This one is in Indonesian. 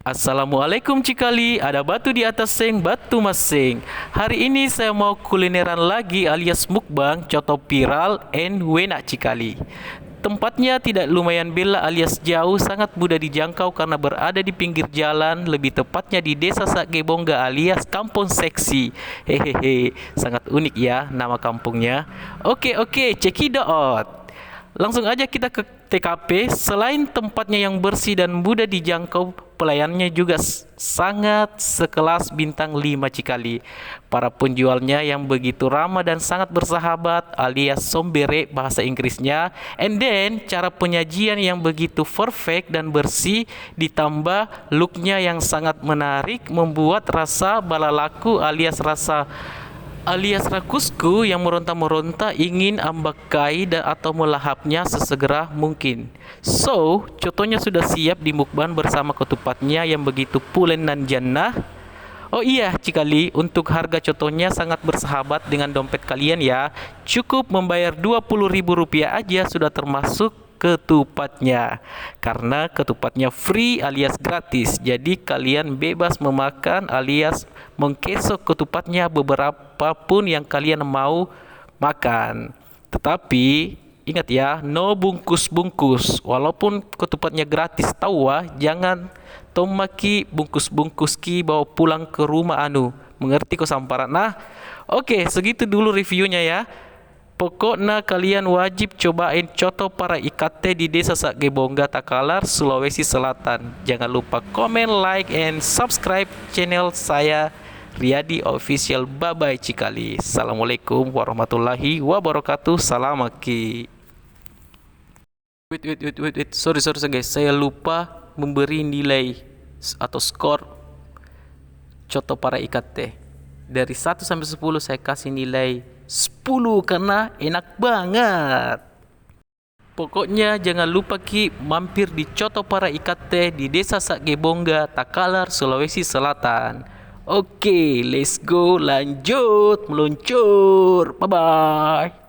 Assalamualaikum Cikali, ada batu di atas seng, batu masing. Hari ini saya mau kulineran lagi alias mukbang, coto viral and wena Cikali. Tempatnya tidak lumayan bela alias jauh, sangat mudah dijangkau karena berada di pinggir jalan, lebih tepatnya di Desa Sakgebongga alias Kampung Seksi. Hehehe, sangat unik ya nama kampungnya. Oke, check it out. Langsung aja kita ke TKP. Selain tempatnya yang bersih dan mudah dijangkau, pelayannya juga sangat sekelas bintang 5 Cikali. Para penjualnya yang begitu ramah dan sangat bersahabat alias sombere bahasa Inggrisnya. And then cara penyajian yang begitu perfect dan bersih ditambah looknya yang sangat menarik membuat rasa balalaku alias rakusku yang meronta-meronta ingin ambakai dan atau melahapnya sesegera mungkin. So, contohnya sudah siap di mukbang bersama ketupatnya yang begitu pulen dan jannah. Oh iya, Cikali, untuk harga contohnya sangat bersahabat dengan dompet kalian ya. Cukup membayar Rp20.000 aja sudah termasuk ketupatnya. Karena ketupatnya free alias gratis. Jadi kalian bebas memakan alias mengkesok ketupatnya beberapa pun yang kalian mau makan. Tetapi ingat ya, no bungkus-bungkus. Walaupun ketupatnya gratis, tahu wah, jangan tomaki bungkus-bungkus ki bawa pulang ke rumah anu. Mengerti kok samparan. Nah, oke, segitu dulu reviewnya ya. Pokoknya kalian wajib cobain coto para ikate di Desa Sakgebongga Takalar, Sulawesi Selatan. Jangan lupa komen, like, and subscribe channel saya Riyadi Official. Bye bye Cikali. Assalamualaikum warahmatullahi wabarakatuh. Salamaki. Wait. Sorry guys. Saya lupa memberi nilai atau skor coto para ikate. Dari 1 sampai 10 saya kasih nilai 10 karena enak banget. Pokoknya jangan lupa mampir di Coto Para Ikate di Desa Sakgebongga, Takalar, Sulawesi Selatan. Oke, let's go, lanjut meluncur. Bye bye.